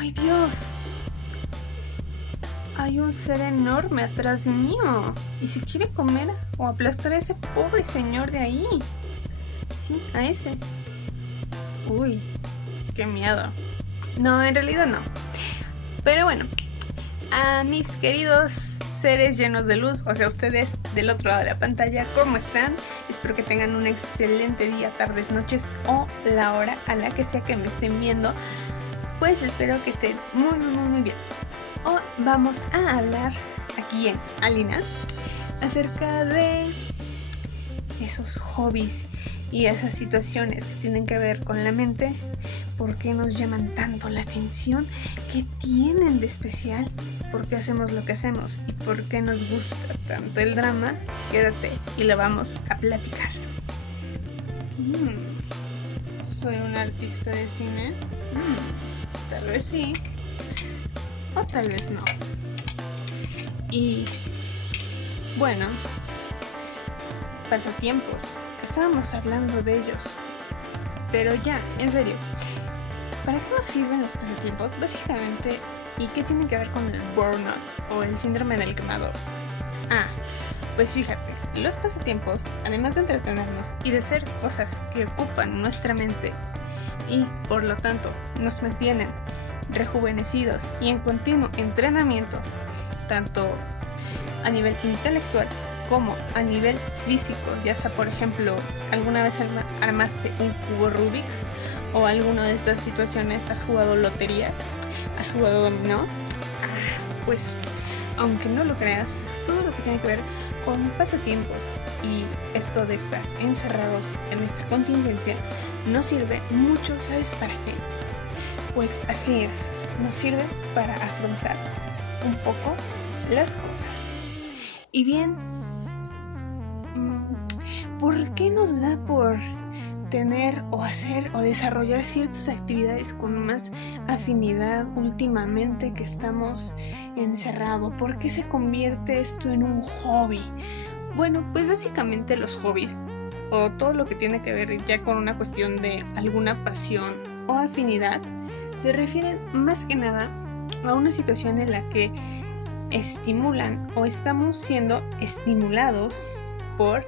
¡Ay, Dios! Hay un ser enorme atrás mío y se quiere comer o aplastar a ese pobre señor de ahí. Sí, a ese. Uy, qué miedo. No, en realidad no. Pero bueno, a mis queridos seres llenos de luz, o sea, ustedes del otro lado de la pantalla, ¿cómo están? Espero que tengan un excelente día, tardes, noches o la hora a la que sea que me estén viendo. Pues espero que estén muy bien. Hoy vamos a hablar aquí en Alina acerca de esos hobbies y esas situaciones que tienen que ver con la mente. ¿Por qué nos llaman tanto la atención? ¿Qué tienen de especial? ¿Por qué hacemos lo que hacemos? ¿Y por qué nos gusta tanto el drama? Quédate y lo vamos a platicar. ¿Soy un artista de cine? Tal vez sí. O tal vez no. Y bueno, pasatiempos. Estábamos hablando de ellos. Pero ya, en serio, ¿para qué nos sirven los pasatiempos? Básicamente, ¿y qué tiene que ver con el burnout o el síndrome del quemador? Pues fíjate, los pasatiempos, además de entretenernos y de ser cosas que ocupan nuestra mente y, por lo tanto, nos mantienen rejuvenecidos y en continuo entrenamiento, tanto a nivel intelectual como a nivel físico, ya sea por ejemplo alguna vez armaste un cubo Rubik o alguna de estas situaciones has jugado lotería, has jugado dominó, pues aunque no lo creas, todo lo que tiene que ver con pasatiempos y esto de estar encerrados en esta contingencia nos sirve mucho. ¿Sabes para qué? Pues así es, nos sirve para afrontar un poco las cosas. Y bien, ¿por qué nos da por tener o hacer o desarrollar ciertas actividades con más afinidad últimamente que estamos encerrados? ¿Por qué se convierte esto en un hobby? Bueno, pues básicamente los hobbies o todo lo que tiene que ver ya con una cuestión de alguna pasión o afinidad se refieren más que nada a una situación en la que estimulan o estamos siendo estimulados por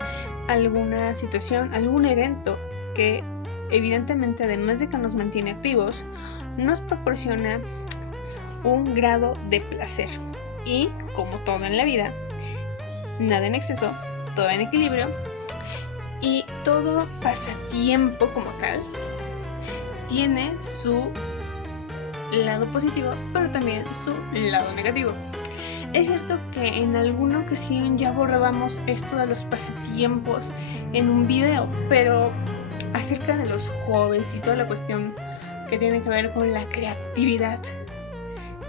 alguna situación, algún evento que evidentemente, además de que nos mantiene activos, nos proporciona un grado de placer. Y como todo en la vida, nada en exceso, todo en equilibrio, y todo pasatiempo como tal tiene su lado positivo, pero también su lado negativo. Es cierto que en alguna ocasión ya abordábamos esto de los pasatiempos en un video, pero acerca de los hobbies y toda la cuestión que tiene que ver con la creatividad,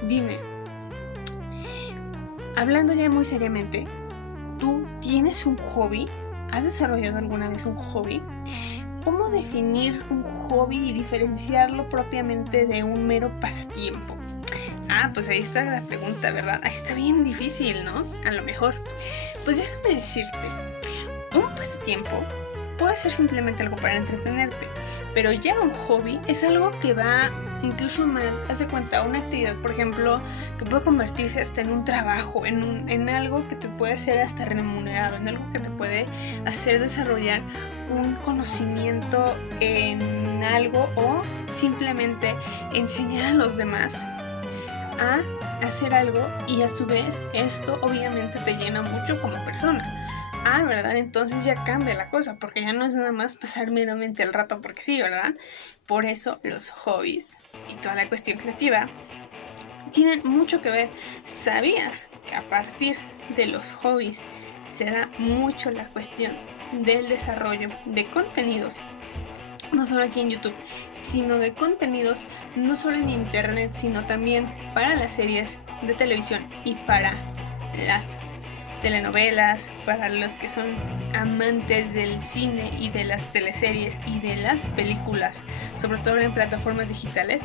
dime, hablando ya muy seriamente, ¿tú tienes un hobby? ¿Has desarrollado alguna vez un hobby? ¿Cómo definir un hobby y diferenciarlo propiamente de un mero pasatiempo? Pues ahí está la pregunta, ¿verdad? Ahí está bien difícil, ¿no? A lo mejor. Pues déjame decirte, un pasatiempo puede ser simplemente algo para entretenerte, pero ya un hobby es algo que va incluso más, haz de cuenta, una actividad, por ejemplo, que puede convertirse hasta en un trabajo, en algo que te puede ser hasta remunerado, en algo que te puede hacer desarrollar un conocimiento en algo o simplemente enseñar a los demás a hacer algo, y a su vez esto obviamente te llena mucho como persona. ¿Verdad? Entonces ya cambia la cosa, porque ya no es nada más pasar meramente el rato porque sí, ¿verdad? Por eso los hobbies y toda la cuestión creativa tienen mucho que ver. ¿Sabías que a partir de los hobbies se da mucho la cuestión del desarrollo de contenidos? No solo aquí en YouTube, sino de contenidos no solo en internet, sino también para las series de televisión y para las telenovelas, para los que son amantes del cine y de las teleseries y de las películas, sobre todo en plataformas digitales.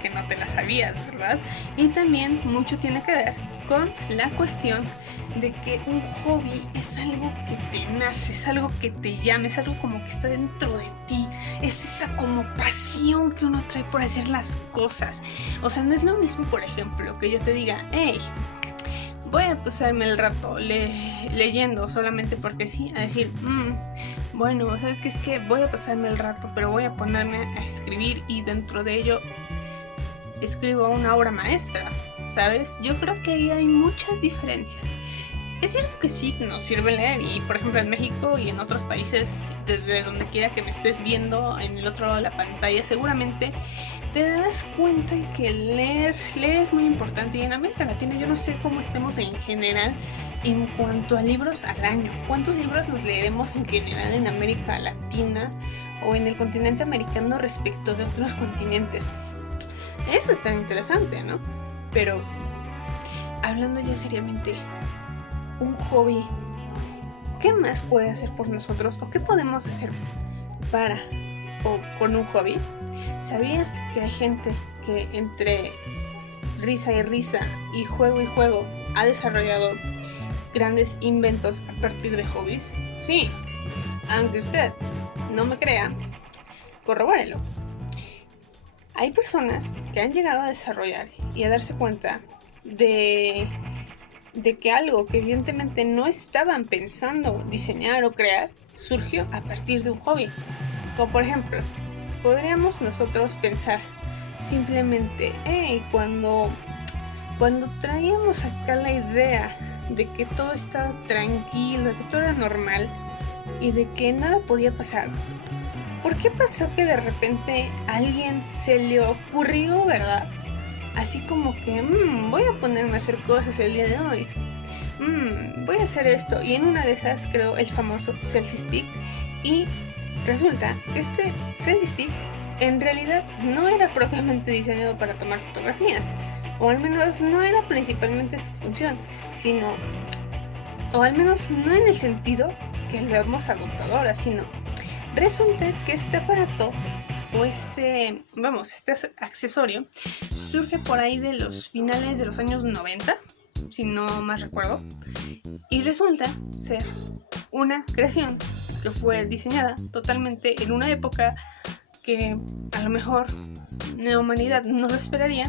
Que no te las sabías, ¿verdad? Y también mucho tiene que ver con la cuestión de que un hobby es algo que te nace, es algo que te llama, es algo como que está dentro de ti, es esa como pasión que uno trae por hacer las cosas. O sea, no es lo mismo, por ejemplo, que yo te diga, hey, voy a pasarme el rato leyendo solamente porque sí, a decir, bueno, ¿sabes qué? Es que voy a pasarme el rato, pero voy a ponerme a escribir y dentro de ello escribo una obra maestra, ¿sabes? Yo creo que ahí hay muchas diferencias. Es cierto que sí nos sirve leer y por ejemplo en México y en otros países, desde donde quiera que me estés viendo en el otro lado de la pantalla, seguramente te darás cuenta que leer es muy importante. Y en América Latina yo no sé cómo estemos en general en cuanto a libros al año. ¿Cuántos libros nos leeremos en general en América Latina o en el continente americano respecto de otros continentes? Eso es tan interesante, ¿no? Pero hablando ya seriamente, un hobby, ¿qué más puede hacer por nosotros? ¿O qué podemos hacer para o con un hobby? ¿Sabías que hay gente que entre risa y juego ha desarrollado grandes inventos a partir de hobbies? Sí, aunque usted no me crea, corrobórelo. Hay personas que han llegado a desarrollar y a darse cuenta de que algo que evidentemente no estaban pensando diseñar o crear surgió a partir de un hobby. Como por ejemplo, podríamos nosotros pensar simplemente, cuando traíamos acá la idea de que todo estaba tranquilo, de que todo era normal y de que nada podía pasar, ¿por qué pasó que de repente a alguien se le ocurrió, verdad? Así como que, voy a ponerme a hacer cosas el día de hoy. Voy a hacer esto. Y en una de esas creó el famoso selfie stick. Y resulta que este selfie stick en realidad no era propiamente diseñado para tomar fotografías. O al menos no era principalmente su función. Sino, o al menos no en el sentido que lo vemos adoptadora, sino resulta que este aparato o este accesorio surge por ahí de los finales de los años 90, si no más recuerdo, y resulta ser una creación que fue diseñada totalmente en una época que a lo mejor la humanidad no lo esperaría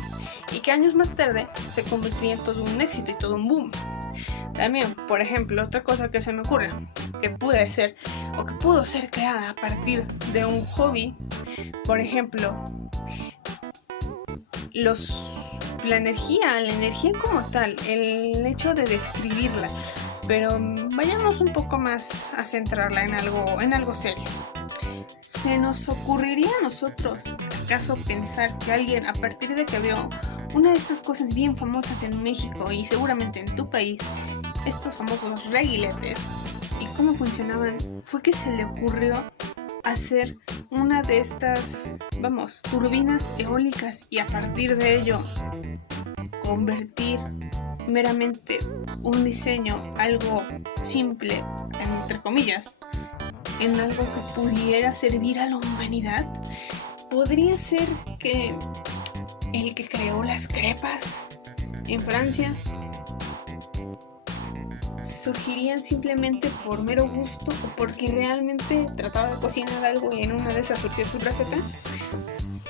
y que años más tarde se convertiría en todo un éxito y todo un boom. También, por ejemplo, otra cosa que se me ocurre que puede ser o que pudo ser creada a partir de un hobby, por ejemplo, la energía como tal, el hecho de describirla, pero vayamos un poco más a centrarla en algo serio. ¿Se nos ocurriría a nosotros acaso pensar que alguien, a partir de que vio una de estas cosas bien famosas en México y seguramente en tu país, estos famosos reguiletes y cómo funcionaban, fue que se le ocurrió hacer una de estas, turbinas eólicas y a partir de ello convertir meramente un diseño, algo simple, entre comillas, en algo que pudiera servir a la humanidad? Podría ser que el que creó las crepas en Francia surgirían simplemente por mero gusto o porque realmente trataba de cocinar algo y en una de esas surgió su receta.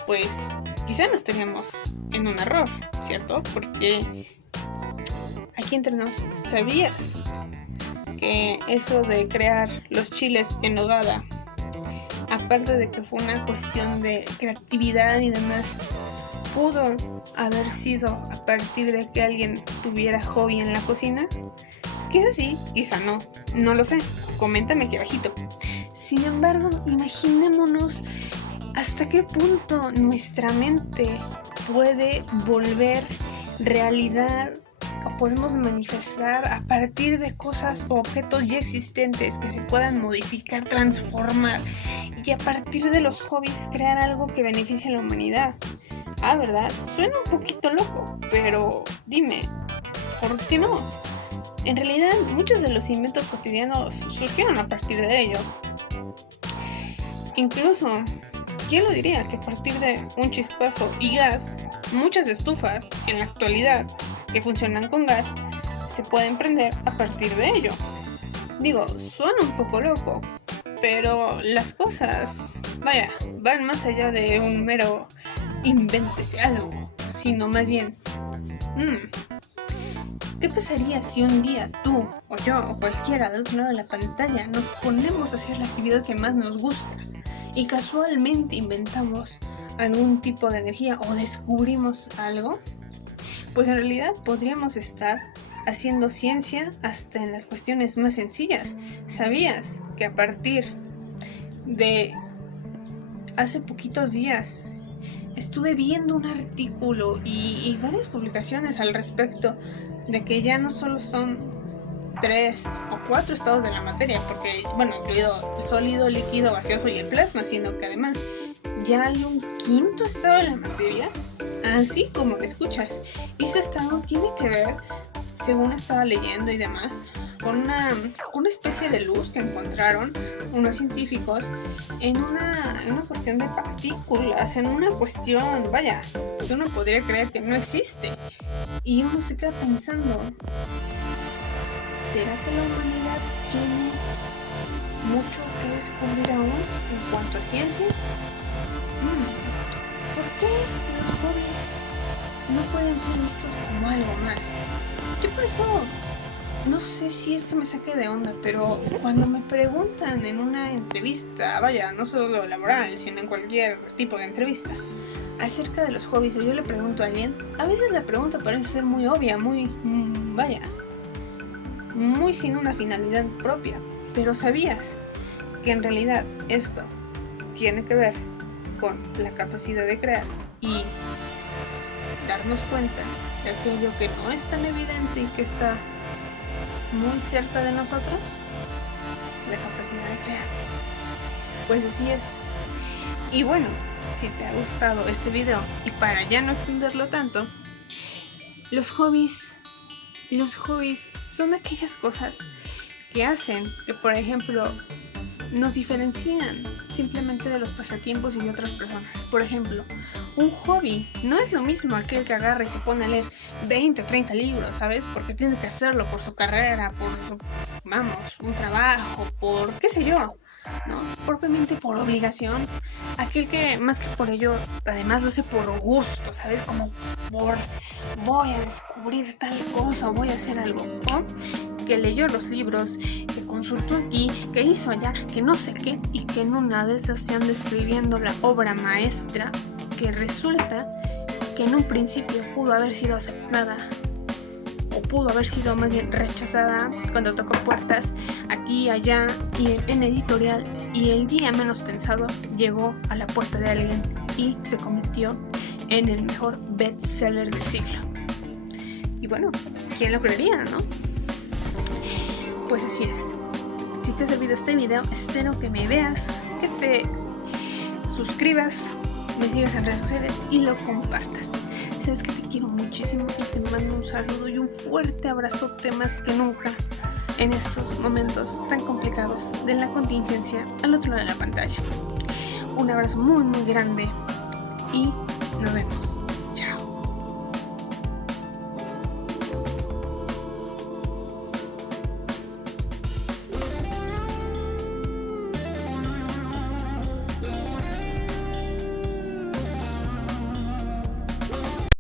Pues quizá no estaríamos en un error, ¿cierto? Porque aquí entre nos, ¿sabías que eso de crear los chiles en nogada, aparte de que fue una cuestión de creatividad y demás, pudo haber sido a partir de que alguien tuviera hobby en la cocina? Quizá sí, quizá no lo sé, coméntame aquí abajito. Sin embargo, imaginémonos hasta qué punto nuestra mente puede volver realidad o podemos manifestar a partir de cosas o objetos ya existentes que se puedan modificar, transformar y a partir de los hobbies crear algo que beneficie a la humanidad. ¿Verdad? Suena un poquito loco, pero dime, ¿por qué no? En realidad, muchos de los inventos cotidianos surgieron a partir de ello. Incluso, ¿quién lo diría que a partir de un chispazo y gas, muchas estufas en la actualidad que funcionan con gas se pueden prender a partir de ello. Digo, suena un poco loco, pero las cosas, vaya, van más allá de un mero invéntese algo, sino más bien, ¿qué pasaría si un día tú o yo o cualquiera del otro lado de la pantalla nos ponemos a hacer la actividad que más nos gusta y casualmente inventamos algún tipo de energía o descubrimos algo? Pues en realidad podríamos estar haciendo ciencia hasta en las cuestiones más sencillas. ¿Sabías que a partir de hace poquitos días estuve viendo un artículo y varias publicaciones al respecto de que ya no solo son 3 o 4 estados de la materia, porque, bueno, incluido el sólido, líquido, gaseoso y el plasma, sino que además ya hay un quinto estado de la materia, así como lo escuchas. Y ese estado tiene que ver, según estaba leyendo y demás, con una especie de luz que encontraron unos científicos en una cuestión de partículas, en una cuestión, vaya, que uno podría creer que no existe. Y uno se queda pensando, ¿será que la humanidad tiene mucho que descubrir aún en cuanto a ciencia? ¿Por qué los hobbies no pueden ser vistos como algo más? Yo por eso, no sé si es que me saque de onda, pero cuando me preguntan en una entrevista, vaya, no solo laboral, sino en cualquier tipo de entrevista, acerca de los hobbies, o yo le pregunto a alguien, a veces la pregunta parece ser muy obvia, muy, vaya, muy sin una finalidad propia. Pero ¿sabías que en realidad esto tiene que ver con la capacidad de crear y darnos cuenta de aquello que no es tan evidente y que está muy cerca de nosotros? La capacidad de crear. Pues así es. Y bueno, si te ha gustado este video, y para ya no extenderlo tanto, los hobbies son aquellas cosas que hacen que, por ejemplo, nos diferencian simplemente de los pasatiempos y de otras personas. Por ejemplo, un hobby no es lo mismo aquel que agarra y se pone a leer 20 o 30 libros, ¿sabes? Porque tiene que hacerlo por su carrera, por su, un trabajo, por qué sé yo, ¿no? Propiamente por obligación. Aquel que más que por ello, además lo hace por gusto, ¿sabes? Como por voy a descubrir tal cosa, voy a hacer algo, ¿no? Que leyó los libros, que consultó aquí, que hizo allá, que no sé qué, y que en una de esas se anda escribiendo la obra maestra que resulta que en un principio pudo haber sido aceptada o pudo haber sido más bien rechazada cuando tocó puertas aquí, allá y en editorial, y el día menos pensado llegó a la puerta de alguien y se convirtió en el mejor bestseller del siglo. Y bueno, ¿quién lo creería, no? Pues así es. Si te ha servido este video, espero que me veas, que te suscribas, me sigas en redes sociales y lo compartas. Sabes que te quiero muchísimo y te mando un saludo y un fuerte abrazote más que nunca en estos momentos tan complicados de la contingencia al otro lado de la pantalla. Un abrazo muy muy grande y nos vemos.